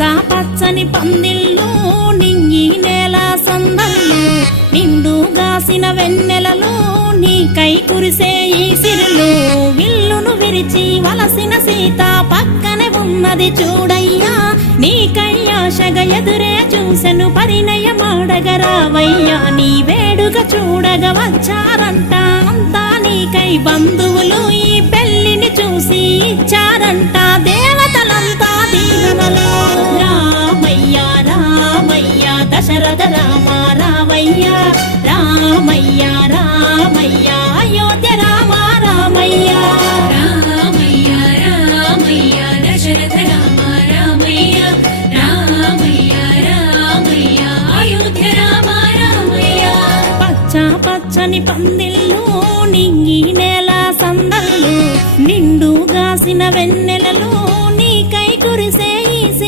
పచ్చని పందిళ్ళు నింగి నేల సందళ్ళు నిండుగాసిన వెన్నెలలు నీకై కురిసే ఈ సిరులు విల్లును విరిచి వలసిన సీత పక్కనే ఉన్నది చూడయ్యా నీకై ఆశగా ఎదురే చూసెను పరిణయమాడగరావయ్యా నీ వేడుక చూడగ వచ్చారంట అంతా నీకై బంధువులు ఈ పెళ్లిని చూసి ఇచ్చారంట దేవతలంతా దీవెనలు రామయ్య రామయ్య దశరథ రామ రామయ్య రామయ్య రామయ్య అయోధ్య రామ రామయ్య రామయ్య రామయ్య దశరథ రామ రామయ్య రామయ్య రామయ్య అయోధ్య రామ రామయ్య పచ్చని పందిళ్ళు నింగి నేల సందళ్ళు నిండుగాసిన వెన్నెల